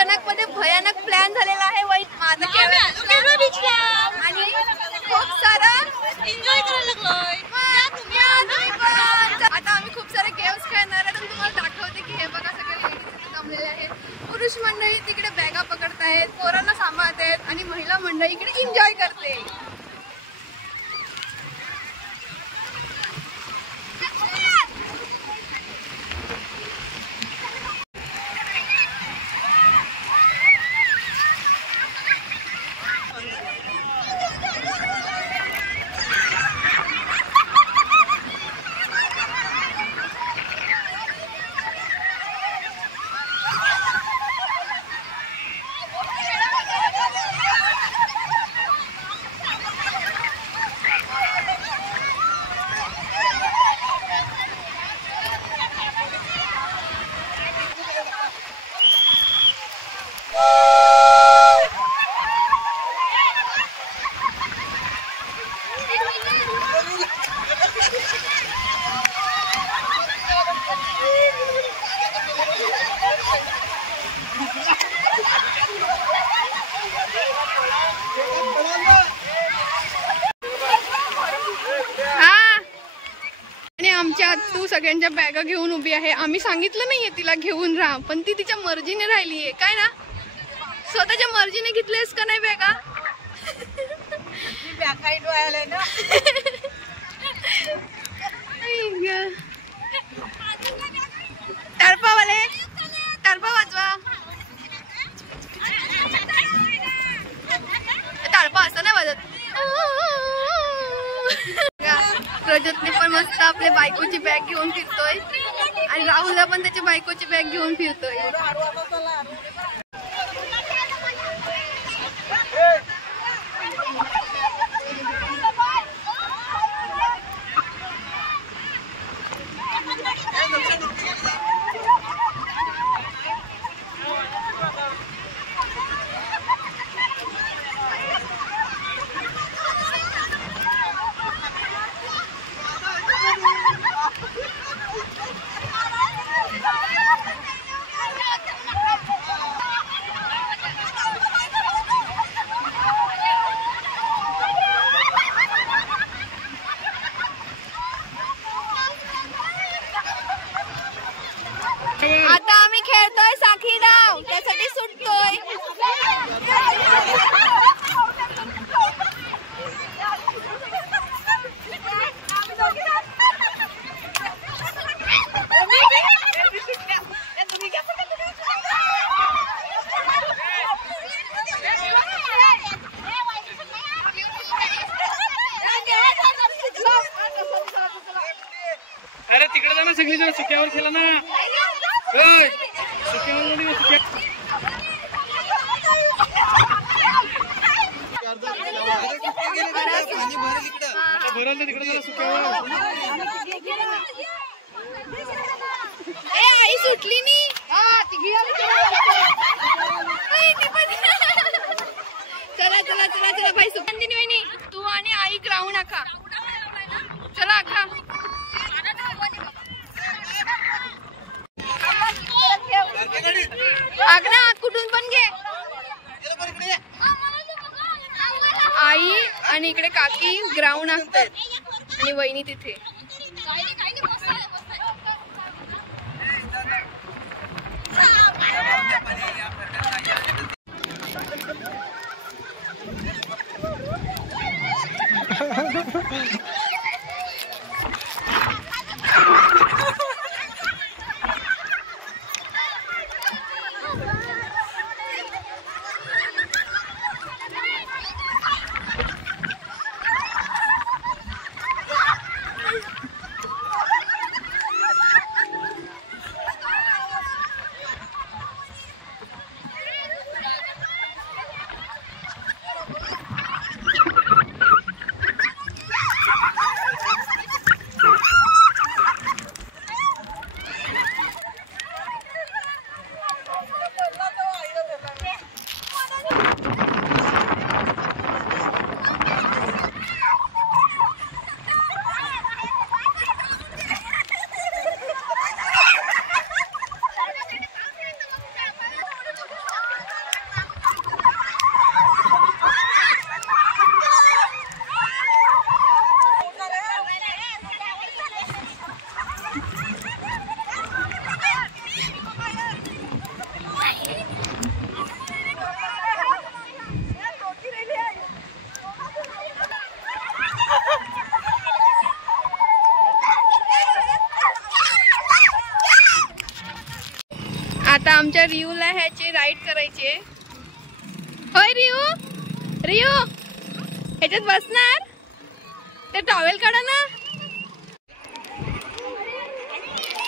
अचानकमध्ये भयानक प्लॅन झालेला आहे माझं केरळ बीचला आणि खूप सारा एन्जॉय करायला लागलोय. आता आम्ही खूप सारे गेम्स खेळणार आहे. तुम्हाला दाखवते की हे बघा सगळे लेडीज जमलेले आहेत. पुरुष मंडळी तिकडे बॅगा पकडतायत, पोरांना सांभाळतायत आणि महिला मंडळी इकडे एन्जॉय करते. तू सगळ्यांच्या बॅगा घेऊन उभी आहे. आम्ही सांगितलं नाहीये तिला घेऊन राहा, पण ती तिच्या मर्जीने राहिलीये. काय ना, स्वतःच्या मर्जीने घेतलेस का नाही बॅगा? टर्पावाले टर्पा वाजवा. टर्पा असं नाही वाजत. रजतने पण मस्त आपल्या बायकोची बॅग घेऊन फिरतोय आणि राहुलला पण त्याची बायकोची बॅग घेऊन फिरतोय. आता आम्ही खेळतोय साखळी डाव, त्यासाठी सुटतोय. अरे तिकडे जा ना, सगळी जण सुक्यावर खेळा ना. आई सुटली नी. चला चला चला चला भाई सुगंधिनी वहिनी, तू आणि आई ग्राउंड आखा. चला आखा. आगना कुठून पण घे. आई आणि इकडे काकी ग्राउंड असतात आणि वहिनी तिथे. आमच्या रियूला ह्याची राईड करायची. होय रियू, रियू ह्याच्यात बसणार? ते टॉवेल काढा ना.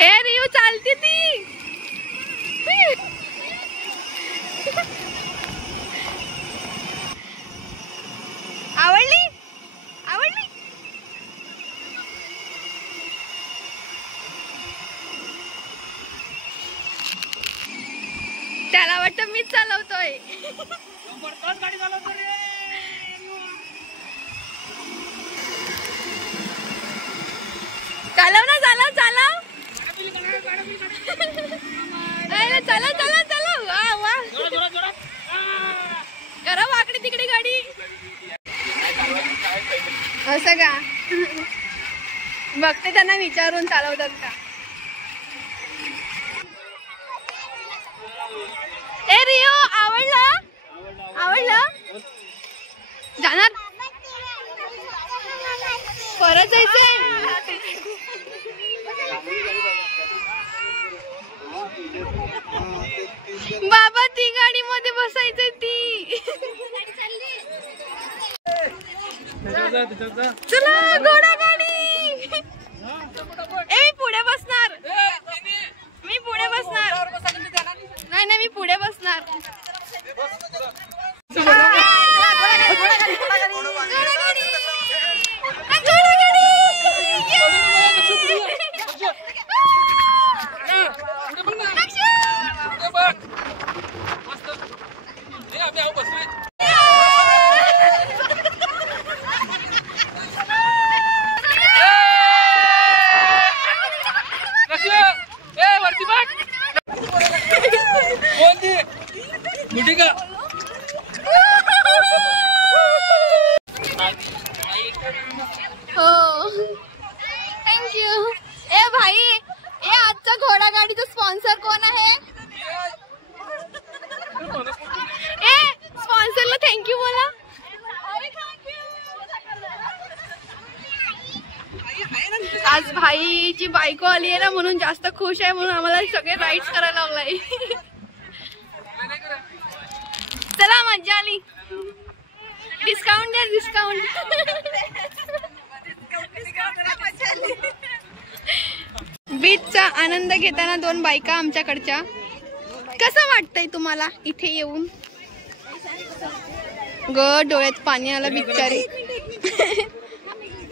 हे रियू चालते ती. आवडली आवडली. त्याला वाटतं मीच चालवतोय. गाडी चालवतो रे. चालव ना, चालव चालव. चला चला चला. वा वा. करा वाकडी तिकडे गाडी. असं का? बघते त्यांना विचारून चालवतात का. ए रियो आवडलं? आवडलं? जाणार परत जायचंय. बाबा ती गाडी मध्ये बसायचंय ती. चला घोडा गाडी. ए मी पुढे बसणार. मी पुढे बसणार. नाही नाही मी पुढे बसणार. हो थँक्यू. ए भाई, ए आजचा घोडा गाडीचा स्पॉन्सर कोण आहे? ए स्पॉन्सरला थँक्यू बोला. आज भाईची बायको आली आहे ना म्हणून जास्त खुश आहे, म्हणून आम्हाला सगळे राईड्स करायला लागलाय. चला मज्जा आली. डिस्काउंट द्या, डिस्काउंट. बीचचा आनंद घेताना दोन बायका आमच्याकडच्या. कसं वाटतंय तुम्हाला इथे येऊन? ग डोळ्यात पाणी आलं बिचारी.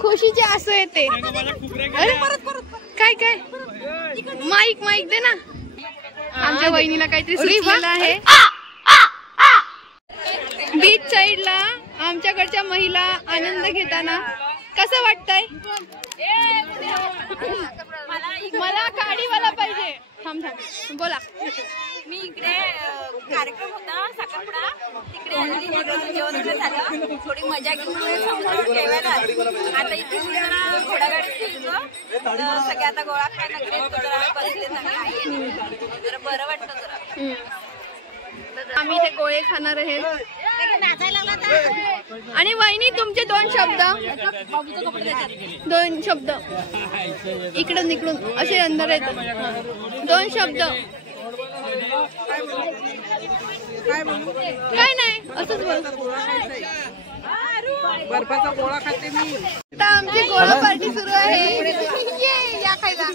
खुशीचे आसू येते. काय काय माईक माईक दे ना. आमच्या वहिनीला काहीतरी सुचलेलं आहे. बीच साईडला आमच्याकडच्या महिला आनंद घेताना कसं वाटतंय? मला काडीवाला पाहिजे. थांब थांब बोला. मी इकडे कार्यक्रम होता साखरपुडा, तिकडे आलेली, जेवण वगैरे झालं, थोडी मजा घेऊन समुद्रावर जेवायला आली. आता इथे जरा घोडागाडी खेळतो, सगळे आता गोळा खायला लागले, जरा बसले जरा बरं वाटतं जरा. आम्ही ते गोळे खाणार आहेत. आणि वहिनी तुमचे दोन शब्द. दोन शब्द इकडून इकडून असे अंदर येतात. दोन शब्द. काय नाही असंच बोल. बर्फाचा गोळा खाते मी. आता आमची गोळा पार्टी सुरू आहे. ये या खायला.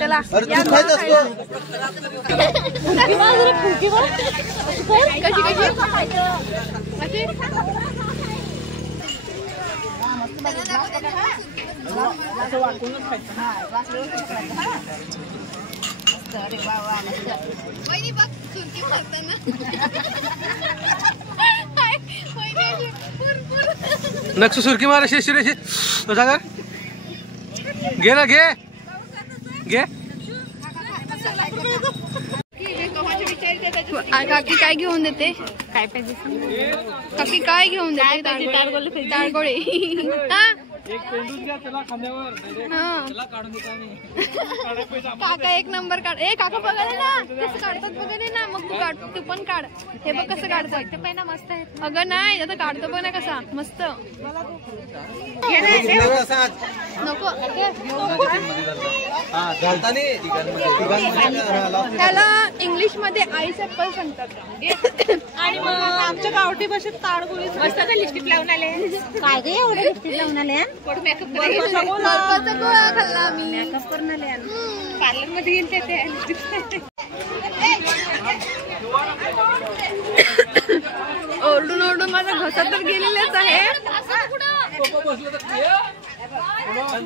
चला या गोळा खायला. कशी कशी वहिनी बघ सुरकी खाताना. नक्सू सुरकी मारा शिरेशी तो सागर. घे ना घे घे. काकी काय घेऊन देते? काय पाहिजे काकी? काय घेऊन देते? दाळगोळे. हा काका एक नंबर काढ. ए काका बघायला ना कसं काढतात बघायला ना. मग तू काढ, तू पण काढ. हे बघ कसं काढतात. पहिला मस्त आहे. अगं नाही आता काढतो बघ ना कसा मस्त. नको त्याला इंग्लिश मध्ये आईस ऍपल सांगतात. आणि मग आमच्या गावठी भाषेत ताडगोळी मस्त लिपस्टिक लावून आले. काय गे एवढे लिपस्टिक लावून आले. मेकअप गोळा खाल्ला आम्ही. मेकअप करून आले. पार्लर मध्ये गेले ते ओरडून ओरडून माझा घसा तर गेलेलाच आहे.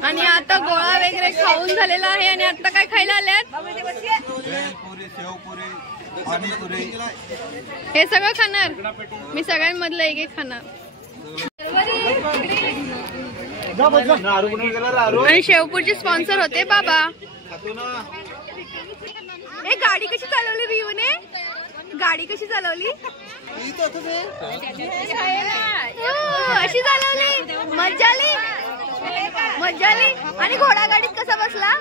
आणि आता गोळा वगैरे खाऊन झालेला आहे. आणि आता काय खायला आल्यात. हे सगळं खाणार मी. सगळ्यांमधलं एक एक खाणार. आणि शेवपूरचे स्पॉन्सर होते बाबा. ए गाडी कशी चालवली रियूने. गाडी कशी चालवली. अशी चालवली. मजा आली. मजा आली. आणि घोडागाडीत कसा बसला.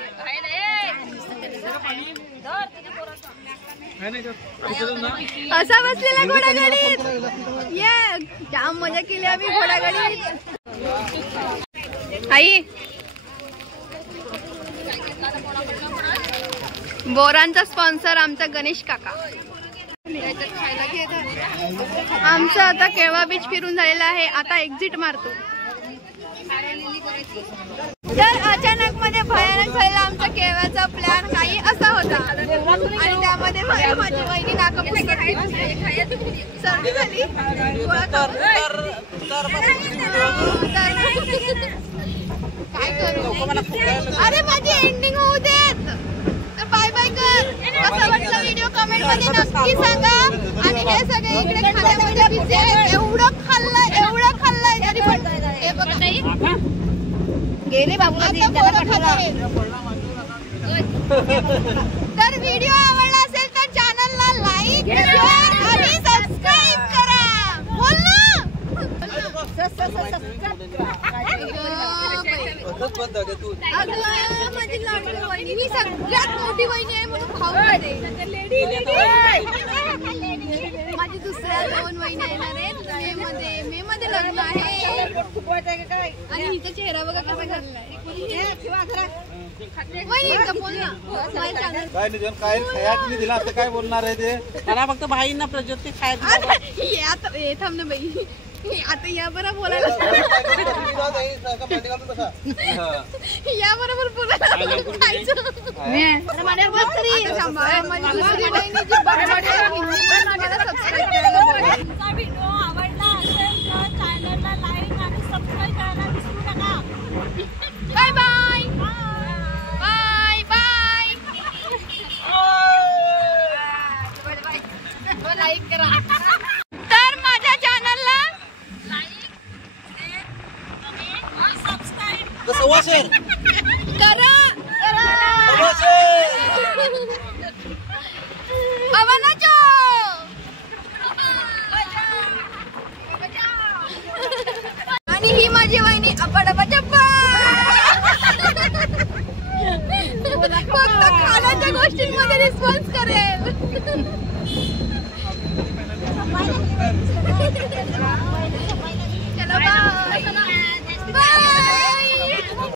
असा बसलेला घोडागाडीत. ये जाम मजा केली आम्ही घोडागाडीत. आई बोरांचा स्पॉन्सर आमचा गणेश काका. आमचं आता केळवा बीच फिरून झालेला आहे. आता एक्झिट मारतो. तर अचानक मध्ये भयानक झालेला आमचा केळव्याचा प्लॅन काही असा होता. आणि त्यामध्ये माझी वहिनी सर्दी झाली. काय करू. अरे माझी एंडिंग होऊ देत. तर बाय बाय कर. कसा वाटला व्हिडिओ कमेंट मध्ये नक्की सांगा. आणि हे सगळे इकडे खाण्यामध्ये बिझी आहेत. एवढं खाल्लंय तरी पण हे बघा गेले बाबूला. तर व्हिडिओ आवडला असेल तर चॅनलला लाईक शेअर आणि सबस्क्राईब करा. बोल ना. माझी लाडकी वहिनी. मी सगळ्यात मोठी वहिनी आहे म्हणून खाऊ दे. माझी दुसऱ्या 2 वहिनी येणार आहेत. मे मध्ये लग्न आहे. आणि हिचा चेहरा बघा कसा घाललाय. काय बोलणार आहे ते. मला फक्त भाईंना प्रज्योत खायला. थांब ना बाई. आता या बरोबर बोलायला. या बरोबर बोलायला खायचं. व्हिडिओ आवडला असेल तर चॅनलला लाईक आणि सबस्क्राईब करायला विसरू नका. Bye bye bye bye. Like करा. तर माझ्या चॅनलला लाईक शेअर आणि सबस्क्राईब करा. आणि ही माझी वहिनी अपाडपा चप्पा. फक्त खाण्याच्या गोष्टींमध्ये रिस्पॉन्स करेल.